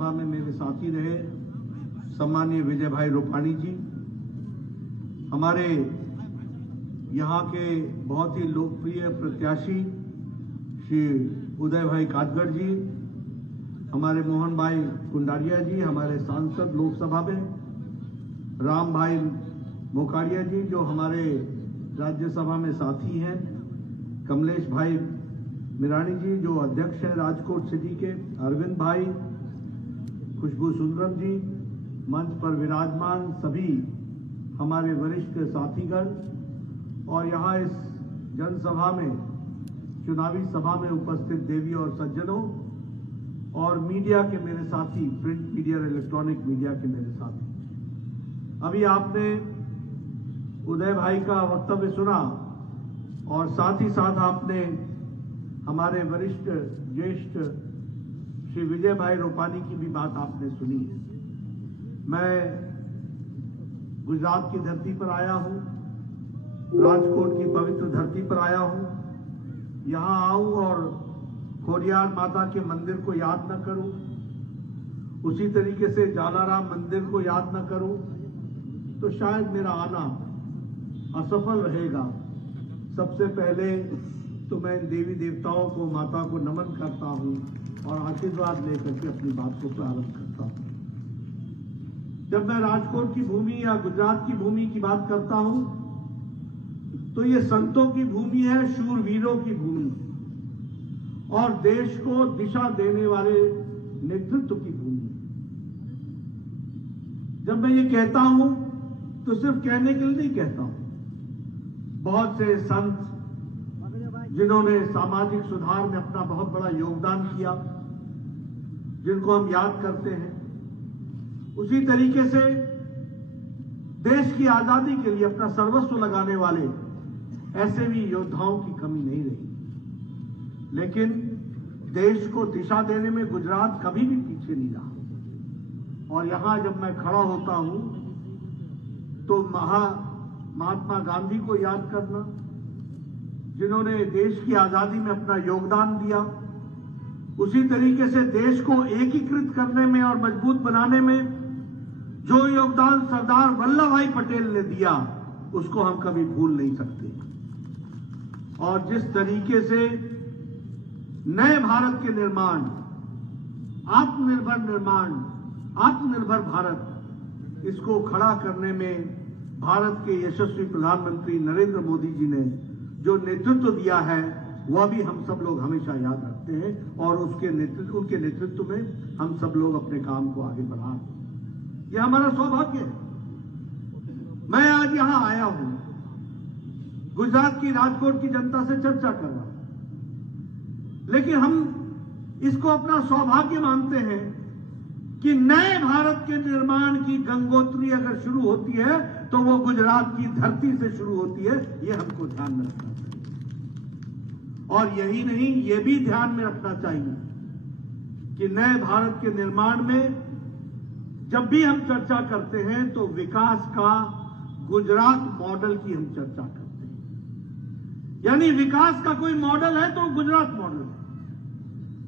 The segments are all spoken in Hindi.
सभा में मेरे साथी रहे सम्माननीय विजय भाई रूपाणी जी, हमारे यहाँ के बहुत ही लोकप्रिय प्रत्याशी श्री उदय भाई काटगड़ जी, हमारे मोहन भाई कुंडारिया जी, हमारे सांसद लोकसभा में राम भाई मोकारिया जी जो हमारे राज्यसभा में साथी हैं, कमलेश भाई मिरानी जी जो अध्यक्ष हैं राजकोट सिटी के, अरविंद भाई, खुशबू सुंदरम जी, मंच पर विराजमान सभी हमारे वरिष्ठ साथीगण और यहाँ इस जनसभा में चुनावी सभा में उपस्थित देवी और सज्जनों और मीडिया के मेरे साथी, प्रिंट मीडिया और इलेक्ट्रॉनिक मीडिया के मेरे साथी। अभी आपने उदय भाई का वक्तव्य सुना और साथ ही साथ आपने हमारे वरिष्ठ ज्येष्ठ श्री विजय भाई रूपाणी की भी बात आपने सुनी है। मैं गुजरात की धरती पर आया हूं, राजकोट की पवित्र धरती पर आया हूं। यहां आऊं और खोडियार माता के मंदिर को याद न करूं, उसी तरीके से जालाराम मंदिर को याद न करूं, तो शायद मेरा आना असफल रहेगा। सबसे पहले तो मैं देवी देवताओं को, माता को नमन करता हूं और आशीर्वाद लेकर के अपनी बात को प्रारंभ करता हूं। जब मैं राजकोट की भूमि या गुजरात की भूमि की बात करता हूं तो ये संतों की भूमि है, शूरवीरों की भूमि और देश को दिशा देने वाले नेतृत्व की भूमि। जब मैं ये कहता हूं तो सिर्फ कहने के लिए नहीं कहता हूं। बहुत से संत जिन्होंने सामाजिक सुधार में अपना बहुत बड़ा योगदान किया, जिनको हम याद करते हैं, उसी तरीके से देश की आजादी के लिए अपना सर्वस्व लगाने वाले ऐसे भी योद्धाओं की कमी नहीं रही। लेकिन देश को दिशा देने में गुजरात कभी भी पीछे नहीं रहा। और यहां जब मैं खड़ा होता हूं तो महात्मा गांधी को याद करना, जिन्होंने देश की आजादी में अपना योगदान दिया, उसी तरीके से देश को एकीकृत करने में और मजबूत बनाने में जो योगदान सरदार वल्लभ भाई पटेल ने दिया, उसको हम कभी भूल नहीं सकते। और जिस तरीके से नए भारत के निर्माण, आत्मनिर्भर भारत, इसको खड़ा करने में भारत के यशस्वी प्रधानमंत्री नरेंद्र मोदी जी ने जो नेतृत्व दिया है, वह भी हम सब लोग हमेशा याद रखते हैं और उनके नेतृत्व में हम सब लोग अपने काम को आगे बढ़ा रहे हैं। यह हमारा सौभाग्य है। मैं आज यहां आया हूं, गुजरात की, राजकोट की जनता से चर्चा कर रहा हूं, लेकिन हम इसको अपना सौभाग्य मानते हैं कि नए भारत के निर्माण की गंगोत्री अगर शुरू होती है तो वो गुजरात की धरती से शुरू होती है। ये हमको ध्यान में रखना चाहिए। और यही नहीं, ये भी ध्यान में रखना चाहिए कि नए भारत के निर्माण में जब भी हम चर्चा करते हैं तो विकास का गुजरात मॉडल की हम चर्चा करते हैं। यानी विकास का कोई मॉडल है तो गुजरात मॉडल है।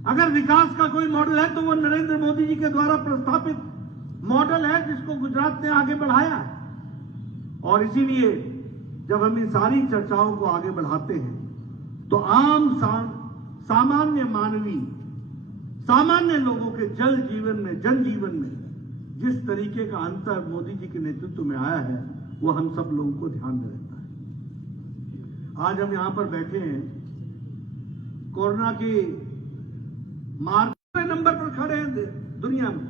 अगर विकास का कोई मॉडल है तो वो नरेंद्र मोदी जी के द्वारा प्रस्तावित मॉडल है, जिसको गुजरात ने आगे बढ़ाया है। और इसीलिए जब हम इन सारी चर्चाओं को आगे बढ़ाते हैं तो सामान्य मानवीय, सामान्य लोगों के जनजीवन में जिस तरीके का अंतर मोदी जी के नेतृत्व में आया है, वो हम सब लोगों को ध्यान में रहता है। आज हम यहां पर बैठे हैं, कोरोना की दूसरे नंबर पर खड़े हैं दुनिया में,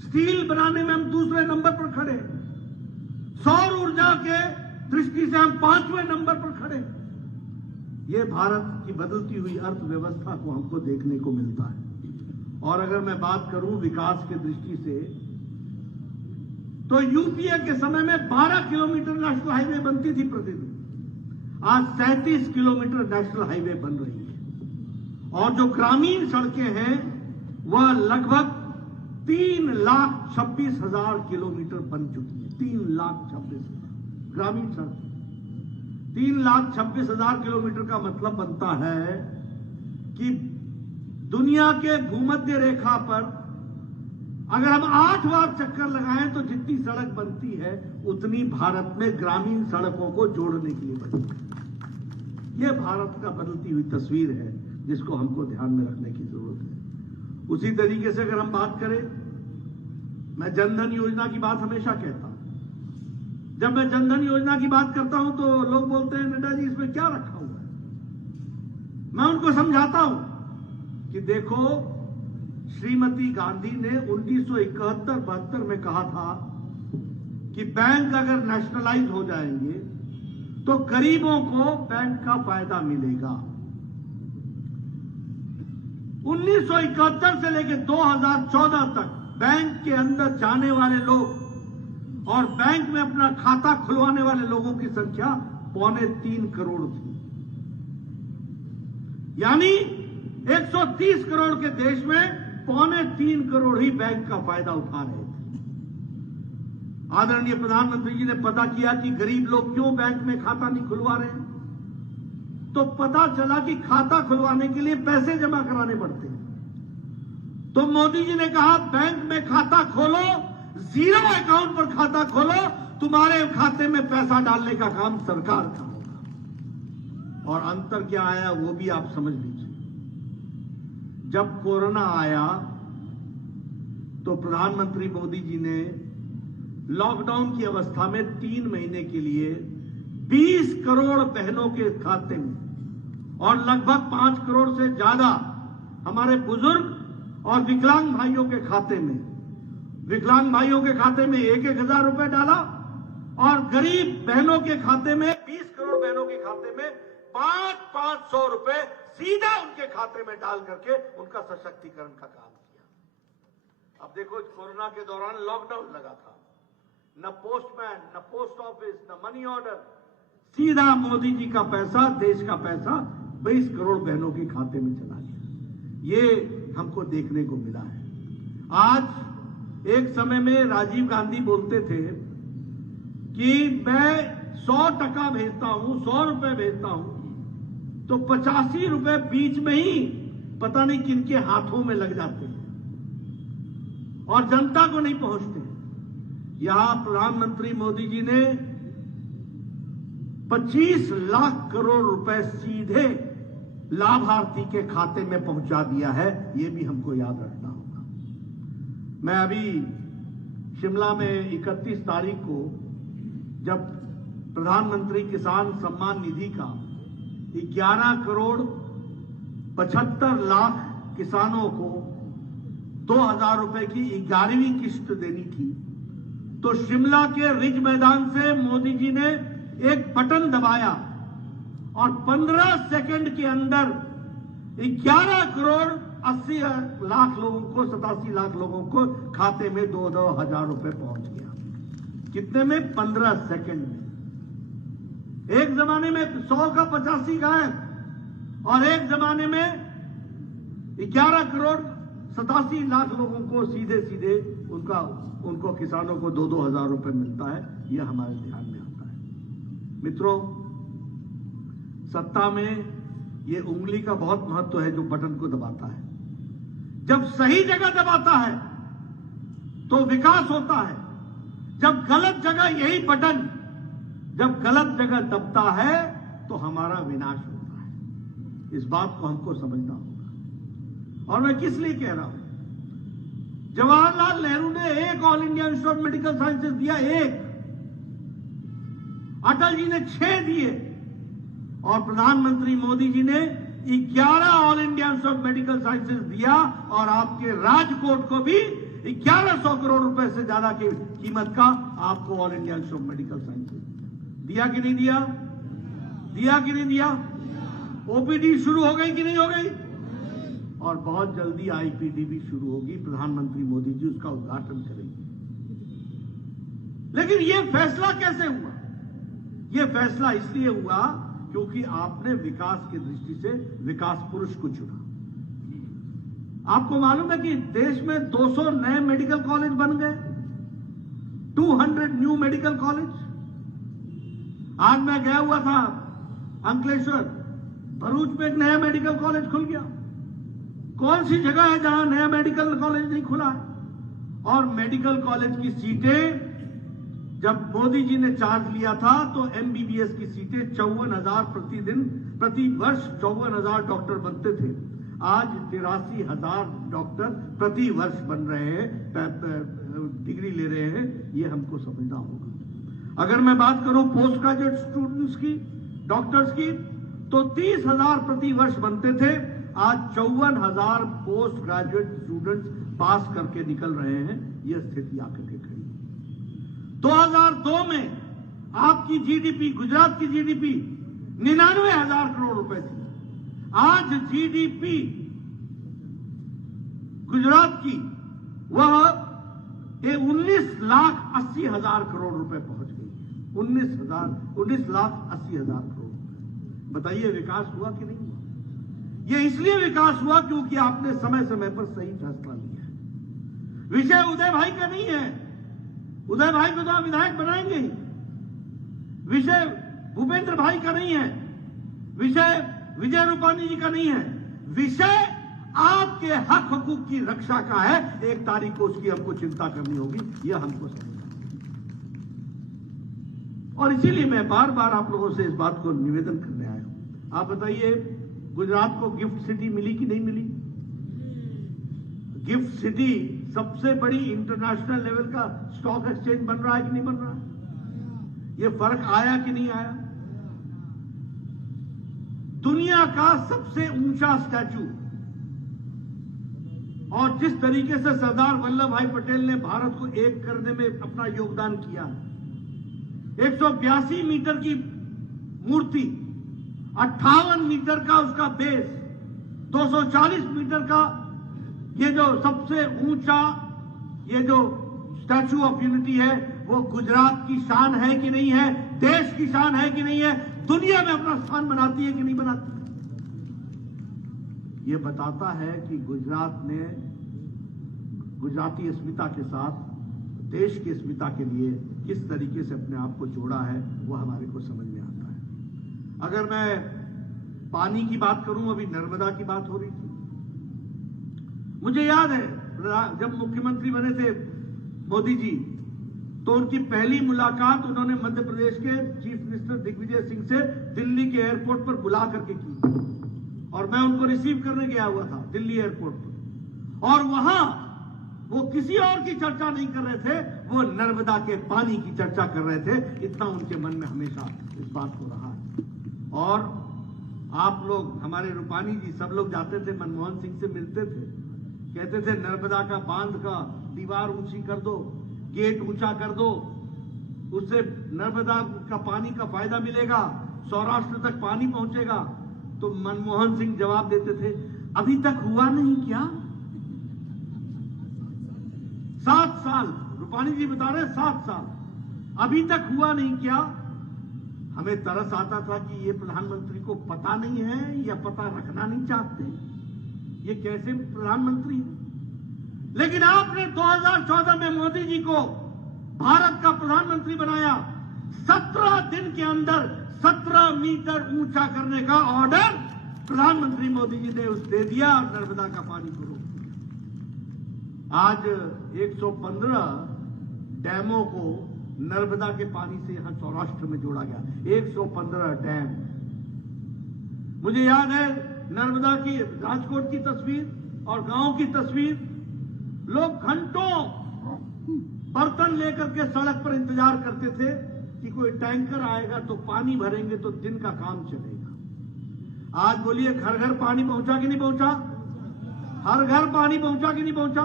स्टील बनाने में हम दूसरे नंबर पर खड़े हैं, सौर ऊर्जा के दृष्टि से हम 5वें नंबर पर खड़े हैं। ये भारत की बदलती हुई अर्थव्यवस्था को हमको देखने को मिलता है। और अगर मैं बात करूं विकास के दृष्टि से, तो यूपीए के समय में 12 किलोमीटर नेशनल हाईवे बनती थी प्रतिदिन, आज 37 किलोमीटर नेशनल हाईवे बन रही है। और जो ग्रामीण सड़कें हैं वह लगभग 3,26,000 किलोमीटर बन चुकी है। 3,26,000 ग्रामीण सड़कें। 3,26,000 किलोमीटर का मतलब बनता है कि दुनिया के भूमध्य रेखा पर अगर हम 8 बार चक्कर लगाएं तो जितनी सड़क बनती है उतनी भारत में ग्रामीण सड़कों को जोड़ने के लिए बनती है। यह भारत का बदलती हुई तस्वीर है जिसको हमको ध्यान में रखने की जरूरत है। उसी तरीके से अगर हम बात करें, मैं जनधन योजना की बात हमेशा कहता हूं। जब मैं जनधन योजना की बात करता हूं तो लोग बोलते हैं नड्डा जी इसमें क्या रखा हुआ है। मैं उनको समझाता हूं कि देखो, श्रीमती गांधी ने 1971-72 में कहा था कि बैंक अगर नेशनलाइज हो जाएंगे तो गरीबों को बैंक का फायदा मिलेगा। 1971 से लेकर 2014 तक बैंक के अंदर जाने वाले लोग और बैंक में अपना खाता खुलवाने वाले लोगों की संख्या 2.25 करोड़ थी। यानी 130 करोड़ के देश में 2.25 करोड़ ही बैंक का फायदा उठा रहे थे। आदरणीय प्रधानमंत्री जी ने पता किया कि गरीब लोग क्यों बैंक में खाता नहीं खुलवा रहे हैं, तो पता चला कि खाता खुलवाने के लिए पैसे जमा कराने पड़ते हैं। तो मोदी जी ने कहा बैंक में खाता खोलो, जीरो अकाउंट पर खाता खोलो, तुम्हारे खाते में पैसा डालने का काम सरकार का होगा। और अंतर क्या आया वो भी आप समझ लीजिए। जब कोरोना आया तो प्रधानमंत्री मोदी जी ने लॉकडाउन की अवस्था में 3 महीने के लिए 20 करोड़ बहनों के खाते में और लगभग 5 करोड़ से ज्यादा हमारे बुजुर्ग और विकलांग भाइयों के खाते में, विकलांग भाइयों के खाते में 1-1 हजार रुपए डाला और गरीब बहनों के खाते में, 20 करोड़ बहनों के खाते में 500 रुपए सीधा उनके खाते में डाल करके उनका सशक्तिकरण का काम किया। अब देखो, कोरोना के दौरान लॉकडाउन लगा था, न पोस्टमैन, न पोस्ट ऑफिस, न मनी ऑर्डर, सीधा मोदी जी का पैसा, देश का पैसा 20 करोड़ बहनों के खाते में चला गया। ये हमको देखने को मिला है। आज एक समय में राजीव गांधी बोलते थे कि मैं 100% भेजता हूं, 100 रुपए भेजता हूं, तो 85 रुपए बीच में ही पता नहीं किनके हाथों में लग जाते हैं और जनता को नहीं पहुंचते। यहां प्रधानमंत्री मोदी जी ने 25 लाख करोड़ रुपए सीधे लाभार्थी के खाते में पहुंचा दिया है। यह भी हमको याद रखना होगा। मैं अभी शिमला में 31 तारीख को जब प्रधानमंत्री किसान सम्मान निधि का 11 करोड़ 75 लाख किसानों को 2000 रुपए की 11वीं किस्त देनी थी, तो शिमला के रिज मैदान से मोदी जी ने एक बटन दबाया और 15 सेकंड के अंदर 11 करोड़ 80 लाख लोगों को, 87 लाख लोगों को खाते में 2-2 हजार रुपए पहुंच गया। कितने में? 15 सेकंड में। एक जमाने में 100 का 85 गायब और एक जमाने में 11 करोड़ 87 लाख लोगों को सीधे सीधे उनको किसानों को 2-2 हजार रुपए मिलता है। यह हमारे ध्यान में आता है। मित्रों, सत्ता में यह उंगली का बहुत महत्व है जो बटन को दबाता है। जब सही जगह दबाता है तो विकास होता है। जब गलत जगह, यही बटन जब गलत जगह दबता है तो हमारा विनाश होता है। इस बात को हमको समझना होगा। और मैं किस लिए कह रहा हूं? जवाहरलाल नेहरू ने एक all India institute of medical sciences दिया, एक। अटल जी ने 6 दिए और प्रधानमंत्री मोदी जी ने 11 all India institute of medical sciences दिया और आपके राजकोट को भी 1100 करोड़ रुपए से ज्यादा की कीमत का आपको all India institute of medical sciences दिया कि नहीं दिया? दिया कि नहीं दिया? ओपीडी शुरू हो गई कि नहीं हो गई? और बहुत जल्दी आईपीडी भी शुरू होगी। प्रधानमंत्री मोदी जी उसका उद्घाटन करेंगे। लेकिन यह फैसला कैसे हुआ? यह फैसला इसलिए हुआ क्योंकि आपने विकास की दृष्टि से विकास पुरुष को चुना। आपको मालूम है कि देश में 200 नए मेडिकल कॉलेज बन गए, 200 न्यू मेडिकल कॉलेज। आज मैं गया हुआ था अंकलेश्वर, भरूच में एक नया मेडिकल कॉलेज खुल गया। कौन सी जगह है जहां नया मेडिकल कॉलेज नहीं खुला है? और मेडिकल कॉलेज की सीटें जब मोदी जी ने चार्ज लिया था तो एमबीबीएस की सीटें 54,000 प्रति वर्ष 54,000 डॉक्टर बनते थे। आज 83,000 डॉक्टर प्रति वर्ष बन रहे हैं, डिग्री ले रहे हैं। ये हमको समझना होगा। अगर मैं बात करूं पोस्ट ग्रेजुएट स्टूडेंट्स की, डॉक्टर्स की, तो 30,000 प्रति वर्ष बनते थे। आज 54,000 पोस्ट ग्रेजुएट स्टूडेंट्स पास करके निकल रहे हैं। यह स्थिति आकर के खड़ी। 2002 में आपकी जीडीपी, गुजरात की जीडीपी 99,000 करोड़ रुपए थी। आज जीडीपी गुजरात की वह 19,80,000 करोड़ रुपए पहुंच गई। 19,80,000 करोड़। बताइए विकास हुआ कि नहीं हुआ? यह इसलिए विकास हुआ क्योंकि आपने समय समय पर सही फैसला लिया है। विषय उदय भाई का नहीं है। उदय भाई को तो आप विधायक बनाएंगे ही। विषय भूपेंद्र भाई का नहीं है। विषय विजय रूपाणी जी का नहीं है। विषय आपके हक हकूक की रक्षा का है। 1 तारीख को उसकी हमको चिंता करनी होगी। यह हमको समझना है। और इसीलिए मैं बार बार आप लोगों से इस बात को निवेदन करने आया हूं। आप बताइए गुजरात को गिफ्ट सिटी मिली कि नहीं मिली? गिफ्ट सिटी सबसे बड़ी इंटरनेशनल लेवल का स्टॉक एक्सचेंज बन रहा है कि नहीं बन रहा है? यह फर्क आया कि नहीं आया? दुनिया का सबसे ऊंचा स्टैचू, और जिस तरीके से सरदार वल्लभ भाई पटेल ने भारत को एक करने में अपना योगदान किया, 182 मीटर की मूर्ति, 58 मीटर का उसका बेस, 240 मीटर का ये जो सबसे ऊंचा ये जो स्टैचू ऑफ यूनिटी है, वो गुजरात की शान है कि नहीं है? देश की शान है कि नहीं है? दुनिया में अपना स्थान बनाती है कि नहीं बनाती? ये बताता है कि गुजरात ने गुजराती अस्मिता के साथ देश की अस्मिता के लिए किस तरीके से अपने आप को जोड़ा है, वो हमारे को समझ में आता है। अगर मैं पानी की बात करूं, अभी नर्मदा की बात हो रही थी। मुझे याद है जब मुख्यमंत्री बने थे मोदी जी, तो उनकी पहली मुलाकात उन्होंने मध्य प्रदेश के चीफ मिनिस्टर दिग्विजय सिंह से दिल्ली के एयरपोर्ट पर बुला करके की, और मैं उनको रिसीव करने गया हुआ था दिल्ली एयरपोर्ट पर। और वहां वो किसी और की चर्चा नहीं कर रहे थे, वो नर्मदा के पानी की चर्चा कर रहे थे। इतना उनके मन में हमेशा इस बात को रहा है। और आप लोग, हमारे रूपाणी जी, सब लोग जाते थे, मनमोहन सिंह से मिलते थे, कहते थे नर्मदा का बांध का दीवार ऊंची कर दो, गेट ऊंचा कर दो, उससे नर्मदा का पानी का फायदा मिलेगा, सौराष्ट्र तक पानी पहुंचेगा। तो मनमोहन सिंह जवाब देते थे, अभी तक हुआ नहीं क्या? 7 साल, रूपाणी जी बता रहे 7 साल, अभी तक हुआ नहीं क्या? हमें तरस आता था कि ये प्रधानमंत्री को पता नहीं है या पता रखना नहीं चाहते, ये कैसे प्रधानमंत्री है? लेकिन आपने 2014 में मोदी जी को भारत का प्रधानमंत्री बनाया। 17 दिन के अंदर 17 मीटर ऊंचा करने का ऑर्डर प्रधानमंत्री मोदी जी ने दे दिया और नर्मदा का पानी को रोक दिया। आज 115 डैमों को नर्मदा के पानी से यहां सौराष्ट्र में जोड़ा गया। 115 डैम। मुझे याद है नर्मदा की राजकोट की तस्वीर और गांव की तस्वीर। लोग घंटों बर्तन लेकर के सड़क पर इंतजार करते थे कि कोई टैंकर आएगा तो पानी भरेंगे तो दिन का काम चलेगा। आज बोलिए, घर घर पानी पहुंचा कि नहीं पहुंचा? हर घर पानी पहुंचा कि नहीं पहुंचा?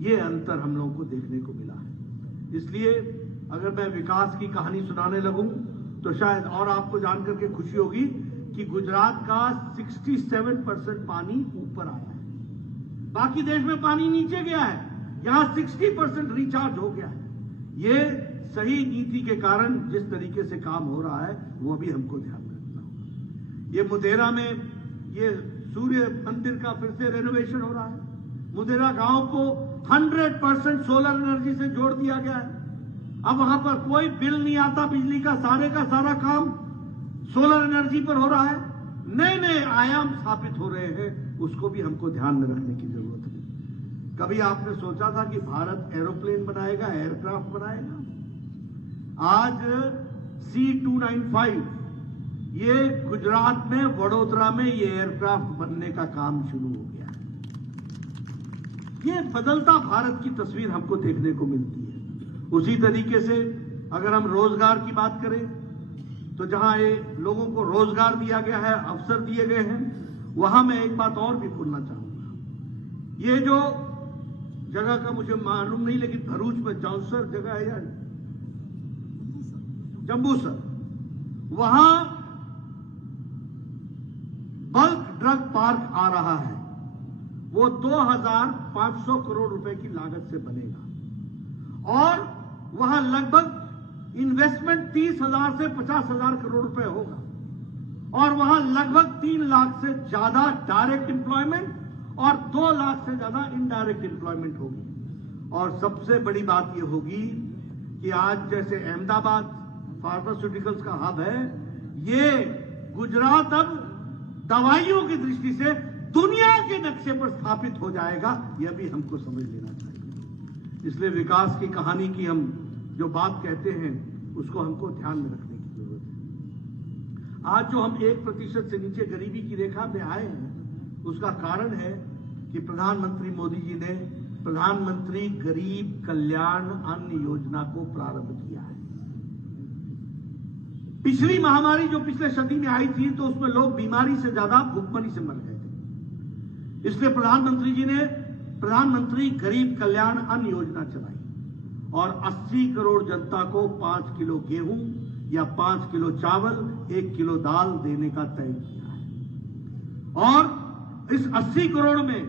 ये अंतर हम लोगों को देखने को मिला है। इसलिए अगर मैं विकास की कहानी सुनाने लगूं तो शायद और आपको जानकर के खुशी होगी कि गुजरात का 67% पानी ऊपर आया है। बाकी देश में पानी नीचे गया है, यहां 60% रिचार्ज हो गया है। ये सही नीति के कारण जिस तरीके से काम हो रहा है वो भी हमको ध्यान में रखना होगा। ये मुदेरा में ये सूर्य मंदिर का फिर से रेनोवेशन हो रहा है। मुदेरा गांव को 100% सोलर एनर्जी से जोड़ दिया गया है। अब वहां पर कोई बिल नहीं आता, बिजली का सारा काम सोलर एनर्जी पर हो रहा है। नए नए आयाम स्थापित हो रहे हैं, उसको भी हमको ध्यान में रखने की जरूरत है। कभी आपने सोचा था कि भारत एरोप्लेन बनाएगा, एयरक्राफ्ट बनाएगा? आज C-295 ये गुजरात में वडोदरा में ये एयरक्राफ्ट बनने का काम शुरू हो गया है। ये बदलता भारत की तस्वीर हमको देखने को मिलती है। उसी तरीके से अगर हम रोजगार की बात करें तो जहां ये लोगों को रोजगार दिया गया है, अवसर दिए गए हैं, वहां मैं एक बात और भी बोलना चाहूंगा। ये जो जगह का मुझे मालूम नहीं, लेकिन भरूच में जौसर जगह है यार, जंबूसर, वहां बल्क ड्रग पार्क आ रहा है। वो 2500 करोड़ रुपए की लागत से बनेगा और वहां लगभग इन्वेस्टमेंट 30,000 से 50,000 करोड़ रुपए होगा और वहां लगभग 3 लाख से ज्यादा डायरेक्ट एम्प्लॉयमेंट और 2 लाख से ज्यादा इनडायरेक्ट एम्प्लॉयमेंट होगी। और सबसे बड़ी बात यह होगी कि आज जैसे अहमदाबाद फार्मास्यूटिकल्स का हब है, ये गुजरात अब दवाइयों की दृष्टि से दुनिया के नक्शे पर स्थापित हो जाएगा। यह भी हमको समझ लेना चाहिए। इसलिए विकास की कहानी की हम जो बात कहते हैं उसको हमको ध्यान में रखने की जरूरत है। आज जो हम 1% से नीचे गरीबी की रेखा में आए हैं, उसका कारण है कि प्रधानमंत्री मोदी जी ने प्रधानमंत्री गरीब कल्याण अन्न योजना को प्रारंभ किया है। पिछली महामारी जो पिछले सदी में आई थी तो उसमें लोग बीमारी से ज्यादा भूखमरी से मर गए थे। इसलिए प्रधानमंत्री जी ने प्रधानमंत्री गरीब कल्याण अन्न योजना चलाई और 80 करोड़ जनता को 5 किलो गेहूं या 5 किलो चावल, 1 किलो दाल देने का तय किया है। और इस 80 करोड़ में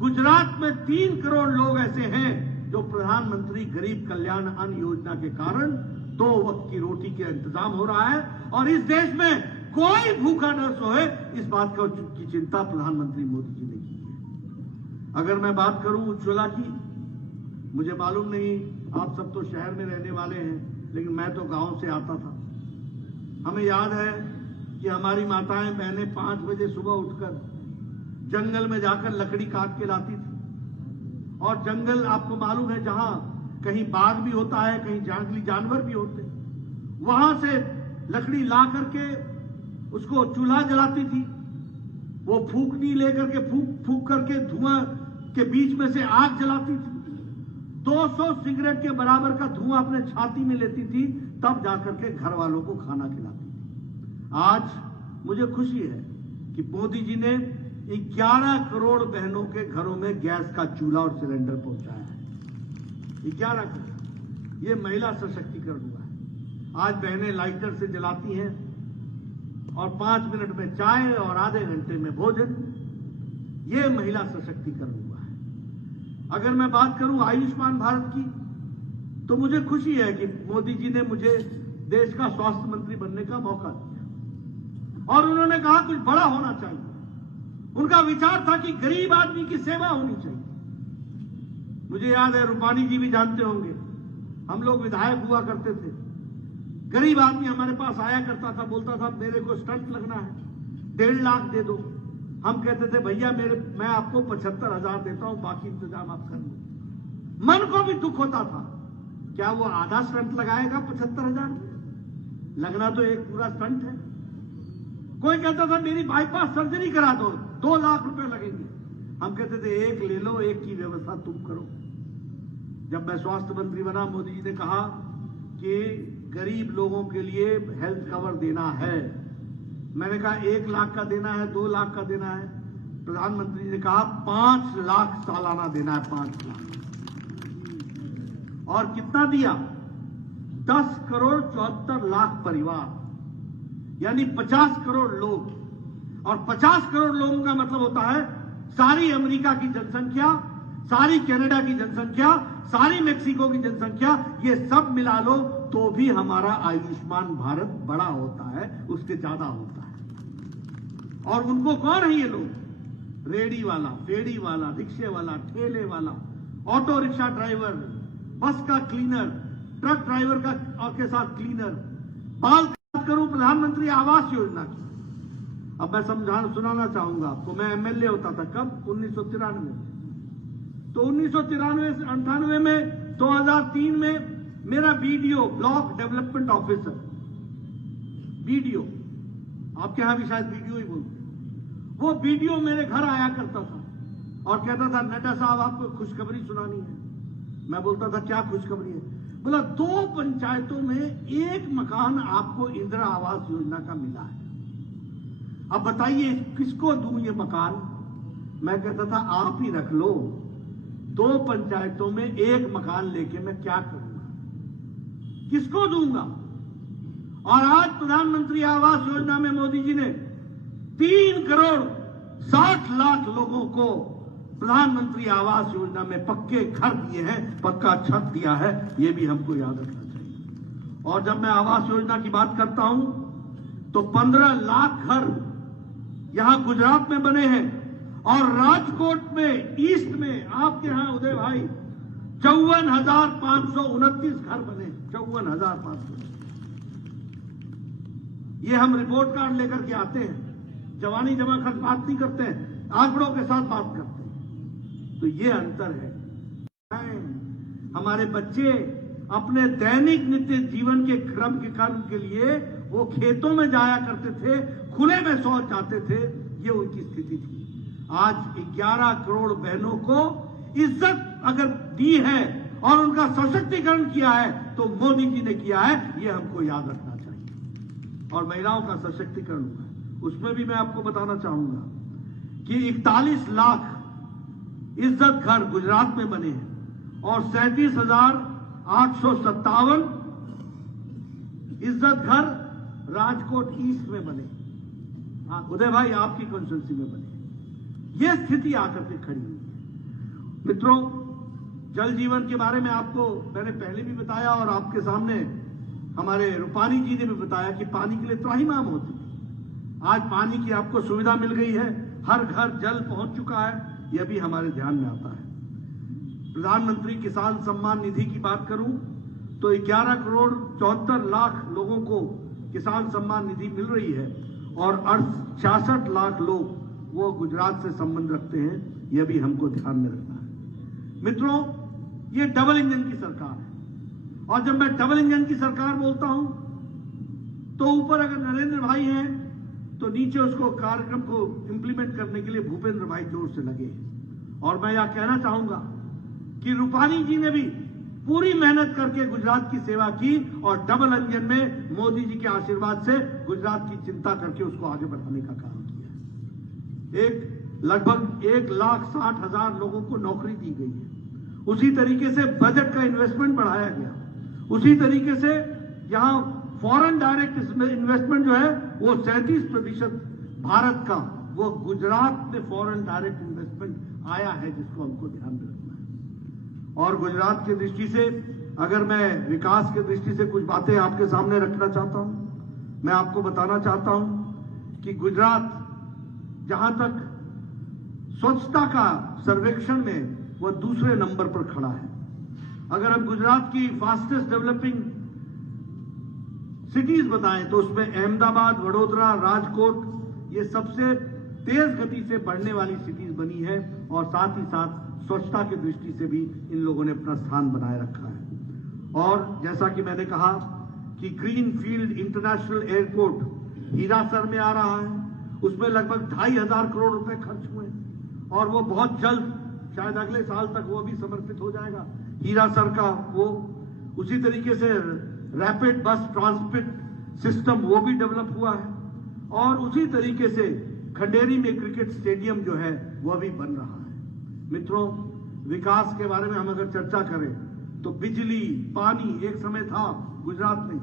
गुजरात में 3 करोड़ लोग ऐसे हैं जो प्रधानमंत्री गरीब कल्याण अन्न योजना के कारण 2 वक्त की रोटी के इंतजाम हो रहा है और इस देश में कोई भूखा न सोए, इस बात की चिंता प्रधानमंत्री मोदी जी ने की है। अगर मैं बात करूं उज्ज्वला की, मुझे मालूम नहीं, आप सब तो शहर में रहने वाले हैं, लेकिन मैं तो गांव से आता था। हमें याद है कि हमारी माताएं बहनें 5 बजे सुबह उठकर जंगल में जाकर लकड़ी काट के लाती थी और जंगल आपको मालूम है जहां कहीं बाघ भी होता है, कहीं जंगली जानवर भी होते हैं, वहां से लकड़ी ला करके उसको चूल्हा जलाती थी। वो फूकनी लेकर के फूक करके धुआं के बीच में से आग जलाती थी। 200 सिगरेट के बराबर का धुआं अपने छाती में लेती थी, तब जाकर के घर वालों को खाना खिलाती थी। आज मुझे खुशी है कि मोदी जी ने 11 करोड़ बहनों के घरों में गैस का चूल्हा और सिलेंडर पहुंचाया है। 11 करोड़। ये महिला सशक्तिकरण हुआ है। आज बहनें लाइटर से जलाती हैं और 5 मिनट में चाय और आधे घंटे में भोजन। ये महिला सशक्तिकरण हुआ है। अगर मैं बात करूं आयुष्मान भारत की, तो मुझे खुशी है कि मोदी जी ने मुझे देश का स्वास्थ्य मंत्री बनने का मौका दिया और उन्होंने कहा कुछ बड़ा होना चाहिए। उनका विचार था कि गरीब आदमी की सेवा होनी चाहिए। मुझे याद है, रूपानी जी भी जानते होंगे, हम लोग विधायक हुआ करते थे। गरीब आदमी हमारे पास आया करता था, बोलता था मेरे को स्टंट लगना है, 1.5 लाख दे दो। हम कहते थे भैया मैं आपको 75,000 देता हूं, बाकी इंतजाम आप कर लो। मन को भी दुख होता था, क्या वो आधा स्टंट लगाएगा 75,000? लगना तो एक पूरा स्टंट है। कोई कहता था मेरी बाईपास सर्जरी करा दो, 2 लाख रुपए लगेंगे। हम कहते थे एक ले लो, एक की व्यवस्था तुम करो। जब मैं स्वास्थ्य मंत्री बना, मोदी जी ने कहा कि गरीब लोगों के लिए हेल्थ कवर देना है। मैंने कहा 1 लाख का देना है, 2 लाख का देना है। प्रधानमंत्री ने कहा 5 लाख सालाना देना है, 5 लाख। और कितना दिया? 10 करोड़ 74 लाख परिवार, यानी 50 करोड़ लोग। और 50 करोड़ लोगों का मतलब होता है सारी अमेरिका की जनसंख्या, सारी कनाडा की जनसंख्या, सारी मेक्सिको की जनसंख्या, ये सब मिला लो तो भी हमारा आयुष्मान भारत बड़ा होता है, उसके ज्यादा होता है। और उनको कौन है ये लोग? रेडी वाला, फेड़ी वाला, रिक्शे वाला, ठेले वाला, ऑटो रिक्शा ड्राइवर, बस का क्लीनर, ट्रक ड्राइवर का और के साथ क्लीनर। बात करूं प्रधानमंत्री आवास योजना की, अब मैं सुनाना चाहूंगा आपको। मैं एमएलए होता था, कब? 1993 में। तो 1993-98 में 2003 में मेरा BDO, block development officer, BDO, आपके यहां भी शायद बीडीओ ही बोलते हैं, वो बीडीओ मेरे घर आया करता था और कहता था नड्डा साहब आपको खुशखबरी सुनानी है। मैं बोलता था क्या खुशखबरी है? बोला 2 पंचायतों में एक मकान आपको इंदिरा आवास योजना का मिला है, अब बताइए किसको दूं ये मकान? मैं कहता था आप ही रख लो, 2 पंचायतों में एक मकान लेके मैं क्या करूंगा, किसको दूंगा? और आज प्रधानमंत्री आवास योजना में मोदी जी ने 3 करोड़ 60 लाख लोगों को प्रधानमंत्री आवास योजना में पक्के घर दिए हैं, पक्का छत दिया है, ये भी हमको याद रखना चाहिए। और जब मैं आवास योजना की बात करता हूं तो 15 लाख घर यहां गुजरात में बने हैं और राजकोट में, ईस्ट में, आपके यहां उदय भाई 54,529 घर बने, 54,500। ये हम रिपोर्ट कार्ड लेकर के आते हैं, जवानी जमा खर्च बात नहीं करते हैं, आंकड़ों के साथ बात करते हैं। तो ये अंतर है। हमारे बच्चे अपने दैनिक नित्य जीवन के क्रम के लिए वो खेतों में जाया करते थे, खुले में शौच जाते थे, ये उनकी स्थिति थी। आज 11 करोड़ बहनों को इज्जत अगर दी है और उनका सशक्तिकरण किया है तो मोदी जी ने किया है, ये हमको याद रखना चाहिए। और महिलाओं का सशक्तिकरण हुआ है, उसमें भी मैं आपको बताना चाहूंगा कि 41 लाख इज्जत घर गुजरात में बने हैं और 37,857 इज्जत घर राजकोट ईस्ट में बने। हाँ उदय भाई आपकी कॉन्स्टिट्यूंसी में बने। ये स्थिति आकर के खड़ी हुई है। मित्रों, जल जीवन के बारे में आपको मैंने पहले भी बताया और आपके सामने हमारे रूपानी जी ने भी बताया कि पानी के लिए त्राहिमाम होती थी। आज पानी की आपको सुविधा मिल गई है, हर घर जल पहुंच चुका है, यह भी हमारे ध्यान में आता है। प्रधानमंत्री किसान सम्मान निधि की बात करूं तो 11 करोड़ 74 लाख लोगों को किसान सम्मान निधि मिल रही है और 66 लाख लोग वो गुजरात से संबंध रखते हैं, यह भी हमको ध्यान में रखना है। मित्रों, ये डबल इंजन की सरकार है और जब मैं डबल इंजन की सरकार बोलता हूं तो ऊपर अगर नरेंद्र भाई हैं तो नीचे उसको कार्यक्रम को इंप्लीमेंट करने के लिए भूपेंद्र भाई जोर से लगे। और मैं यह कहना चाहूंगा कि रूपानी जी ने भी पूरी मेहनत करके गुजरात की सेवा की और डबल इंजन में मोदी जी के आशीर्वाद से गुजरात की चिंता करके उसको आगे बढ़ाने का काम किया। लगभग 1,60,000 लोगों को नौकरी दी गई है। उसी तरीके से बजट का इन्वेस्टमेंट बढ़ाया गया। उसी तरीके से यहां फॉरेन डायरेक्ट इन्वेस्टमेंट जो है वो 37% भारत का, वो गुजरात में फॉरेन डायरेक्ट इन्वेस्टमेंट आया है, जिसको हमको ध्यान में रखना है। और गुजरात की दृष्टि से अगर मैं विकास की दृष्टि से कुछ बातें आपके सामने रखना चाहता हूं, मैं आपको बताना चाहता हूं कि गुजरात जहां तक स्वच्छता का सर्वेक्षण में वह दूसरे नंबर पर खड़ा है। अगर हम गुजरात की फास्टेस्ट डेवलपिंग सिटीज बताएं तो उसमें अहमदाबाद, वडोदरा, राजकोट ये सबसे तेज गति से बढ़ने वाली सिटीज बनी है और साथ ही साथ स्वच्छता की दृष्टि से भी इन लोगों ने अपना स्थान बनाए रखा है। और जैसा कि मैंने कहा कि green field international airport Hirasar में आ रहा है, उसमें लगभग 2,500 करोड़ रुपए खर्च हुए और वो बहुत जल्द, शायद अगले साल तक वो भी समर्पित हो जाएगा हीरासर का। वो उसी तरीके से रैपिड बस ट्रांसपोर्ट सिस्टम वो भी डेवलप हुआ है और उसी तरीके से खंडेरी में क्रिकेट स्टेडियम जो है वह भी बन रहा है। मित्रों, विकास के बारे में हम अगर चर्चा करें तो बिजली, पानी, एक समय था गुजरात में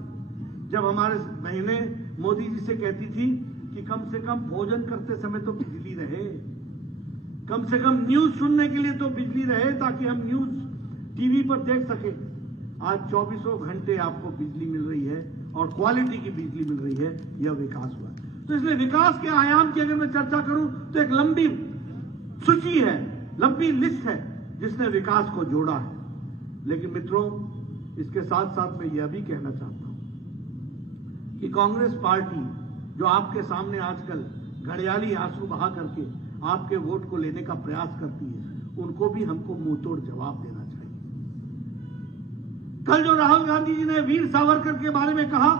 जब हमारे बहनें मोदी जी से कहती थी कि कम से कम भोजन करते समय तो बिजली रहे, कम से कम न्यूज सुनने के लिए तो बिजली रहे ताकि हम न्यूज टीवी पर देख सके। आज 24 घंटे आपको बिजली मिल रही है और क्वालिटी की बिजली मिल रही है, यह विकास हुआ। तो इसलिए विकास के आयाम की अगर मैं चर्चा करूं तो एक लंबी सूची है, लंबी लिस्ट है जिसने विकास को जोड़ा है। लेकिन मित्रों, इसके साथ साथ मैं यह भी कहना चाहता हूं कि कांग्रेस पार्टी जो आपके सामने आजकल घड़ियाली आंसू बहा करके आपके वोट को लेने का प्रयास करती है, उनको भी हमको मुंहतोड़ जवाब देना चाहिए। कल जो राहुल गांधी जी ने वीर सावरकर के बारे में कहा,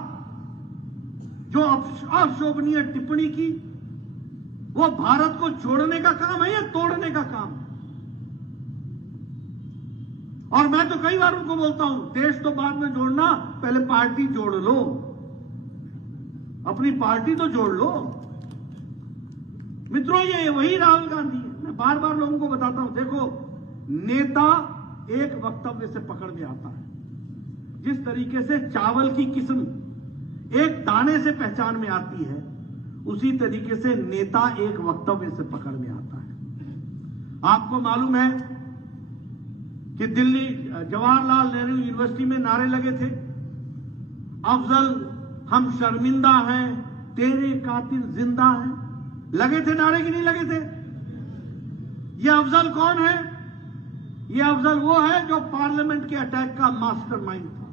जो अशोभनीय टिप्पणी की, वो भारत को जोड़ने का काम है या तोड़ने का काम है? और मैं तो कई बार उनको बोलता हूं, देश तो बाद में जोड़ना, पहले पार्टी जोड़ लो, अपनी पार्टी तो जोड़ लो। मित्रों, ये वही राहुल गांधी है। मैं बार बार लोगों को बताता हूं, देखो, नेता एक वक्तव्य से पकड़ में आता है। जिस तरीके से चावल की किस्म एक दाने से पहचान में आती है, उसी तरीके से नेता एक वक्तव्य से पकड़ में आता है। आपको मालूम है कि दिल्ली जवाहरलाल नेहरू यूनिवर्सिटी में नारे लगे थे, अफजल हम शर्मिंदा हैं, तेरे कातिल जिंदा हैं। लगे थे नारे कि नहीं लगे थे? ये अफजल कौन है? ये अफजल वो है जो पार्लियामेंट के अटैक का मास्टरमाइंड था।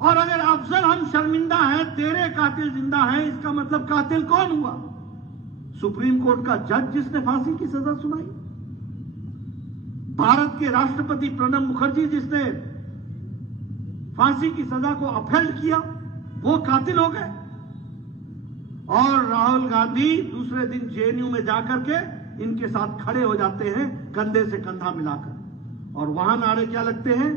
और अगर अफजल हम शर्मिंदा हैं, तेरे कातिल जिंदा हैं, इसका मतलब कातिल कौन हुआ? सुप्रीम कोर्ट का जज जिसने फांसी की सजा सुनाई, भारत के राष्ट्रपति प्रणब मुखर्जी जिसने फांसी की सजा को अपहेल्ड किया, वो कातिल हो गए। और राहुल गांधी दूसरे दिन जेएनयू में जाकर के इनके साथ खड़े हो जाते हैं, कंधे से कंधा मिलाकर, और वहां नारे क्या लगते हैं?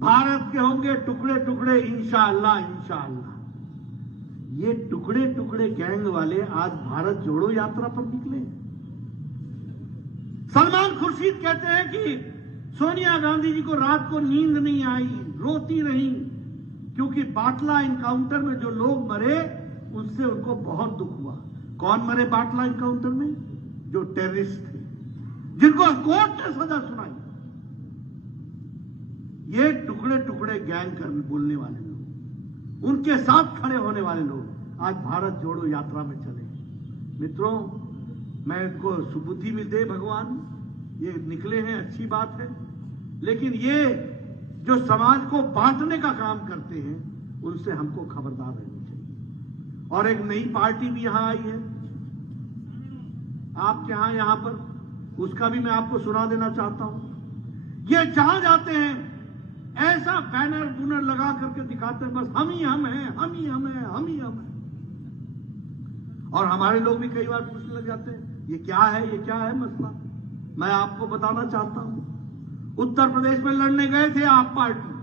भारत के होंगे टुकड़े टुकड़े इंशाअल्लाह इंशाअल्लाह। ये टुकड़े टुकड़े गैंग वाले आज भारत जोड़ो यात्रा पर निकले। सलमान खुर्शीद कहते हैं कि सोनिया गांधी जी को रात को नींद नहीं आई, रोती रही, क्योंकि बाटला इनकाउंटर में जो लोग मरे उससे उनको बहुत दुख हुआ। कौन मरे बाटला इनकाउंटर में? जो टेररिस्ट थे, जिनको कोर्ट ने सजा सुनाई। ये टुकड़े टुकड़े गैंग कर बोलने वाले लोग, उनके साथ खड़े होने वाले लोग आज भारत जोड़ो यात्रा में चले। मित्रों, मैं इनको सुबुद्धि भी दे भगवान, ये निकले हैं, अच्छी बात है, लेकिन ये जो समाज को बांटने का काम करते हैं, उनसे हमको खबरदार रहनी चाहिए। और एक नई पार्टी भी यहां आई है आपके यहां पर, उसका भी मैं आपको सुना देना चाहता हूं। ये जहां जाते हैं ऐसा बैनर बुनर लगा करके दिखाते हैं, बस हम ही हम हैं, हम ही हम हैं, हम ही हम हैं। और हमारे लोग भी कई बार पूछने लग जाते हैं, ये क्या है, ये क्या है मसला? मैं आपको बताना चाहता हूं। उत्तर प्रदेश में लड़ने गए थे आप पार्टी,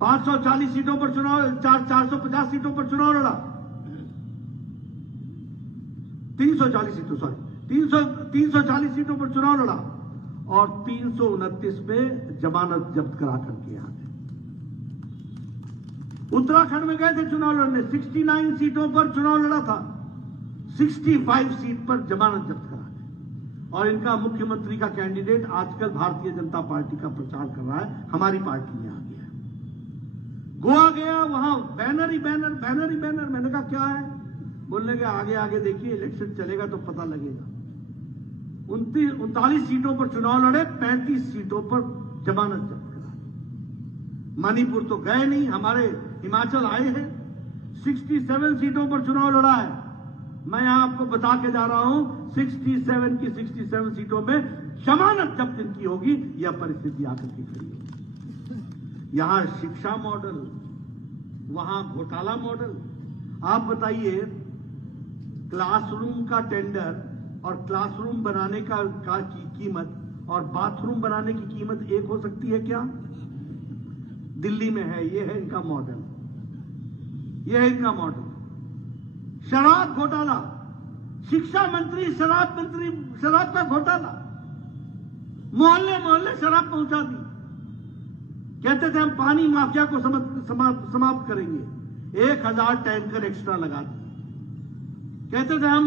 540 सीटों पर चुनाव, 450 सीटों पर चुनाव लड़ा, 340 सीटों, सॉरी 340 सीटों पर चुनाव लड़ा, और 329 में जमानत जब्त करा करके आ गए। उत्तराखंड में गए थे चुनाव लड़ने, 69 सीटों पर चुनाव लड़ा था, 65 सीट पर जमानत जब्त करा गए। और इनका मुख्यमंत्री का कैंडिडेट आजकल भारतीय जनता पार्टी का प्रचार कर रहा है, हमारी पार्टी में आ गया। गोवा गया, वहां बैनर ही बैनर, बैनर ही बैनर। मैंने कहा क्या है? बोलने के आगे आगे देखिए, इलेक्शन चलेगा तो पता लगेगा। 39 सीटों पर चुनाव लड़े, 35 सीटों पर जमानत जब्त करा। मणिपुर तो गए नहीं, हमारे हिमाचल आए हैं, 67 सीटों पर चुनाव लड़ा है। मैं यहां आपको बता के जा रहा हूं, 67 की 67 सीटों में जमानत जब्त इनकी होगी, यह परिस्थिति आकर के खड़ी होगी। यहां शिक्षा मॉडल, वहां घोटाला मॉडल। आप बताइए, क्लासरूम का टेंडर और क्लासरूम बनाने का की कीमत और बाथरूम बनाने की कीमत एक हो सकती है क्या? दिल्ली में है, ये है इनका मॉडल, ये है इनका मॉडल। शराब घोटाला, शिक्षा मंत्री शराब का घोटाला, मोहल्ले मोहल्ले शराब पहुंचा दी। कहते थे हम पानी माफिया को समाप्त करेंगे, 1000 टैंकर एक्स्ट्रा लगा दिए। कहते थे हम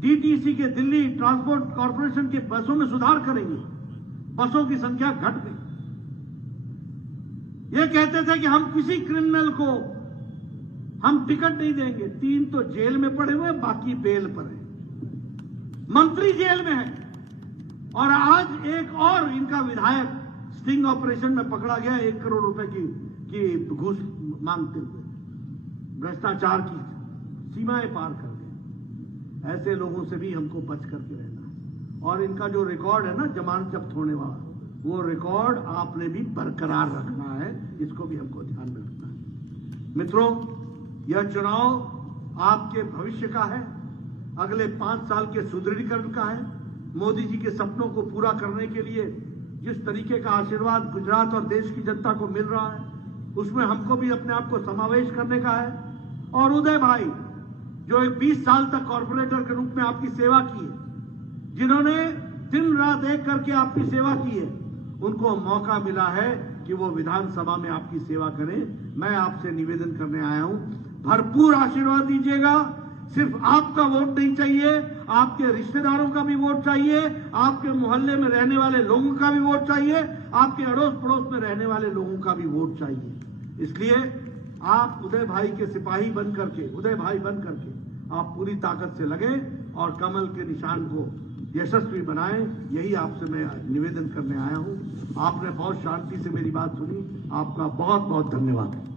डीटीसी के, दिल्ली ट्रांसपोर्ट कॉर्पोरेशन के बसों में सुधार करेंगे, बसों की संख्या घट गई। ये कहते थे कि हम किसी क्रिमिनल को हम टिकट नहीं देंगे, 3 तो जेल में पड़े हुए, बाकी बेल पर है, मंत्री जेल में है। और आज एक और इनका विधायक स्टिंग ऑपरेशन में पकड़ा गया, 1 करोड़ रुपए की घूस मांगते हुए, भ्रष्टाचार की सीमाएं पार कर गए। ऐसे लोगों से भी हमको बच करके रहना है। और इनका जो रिकॉर्ड है ना जमानत जब्त होने वाला, वो रिकॉर्ड आपने भी बरकरार रखना है, इसको भी हमको ध्यान में रखना है। मित्रों, यह चुनाव आपके भविष्य का है, अगले 5 साल के सुदृढ़ीकरण का है। मोदी जी के सपनों को पूरा करने के लिए जिस तरीके का आशीर्वाद गुजरात और देश की जनता को मिल रहा है, उसमें हमको भी अपने आप को समावेश करने का है। और उदय भाई, जो 20 साल तक कॉर्पोरेटर के रूप में आपकी सेवा की है, जिन्होंने दिन रात एक करके आपकी सेवा की है, उनको मौका मिला है कि वो विधानसभा में आपकी सेवा करें। मैं आपसे निवेदन करने आया हूं, भरपूर आशीर्वाद दीजिएगा। सिर्फ आपका वोट नहीं चाहिए, आपके रिश्तेदारों का भी वोट चाहिए, आपके मोहल्ले में रहने वाले लोगों का भी वोट चाहिए, आपके अड़ोस पड़ोस में रहने वाले लोगों का भी वोट चाहिए। इसलिए आप उदय भाई के सिपाही बन करके, उदय भाई बन करके आप पूरी ताकत से लगे और कमल के निशान को यशस्वी बनाएं। यही आपसे मैं निवेदन करने आया हूं। आपने बहुत शांति से मेरी बात सुनी, आपका बहुत बहुत धन्यवाद।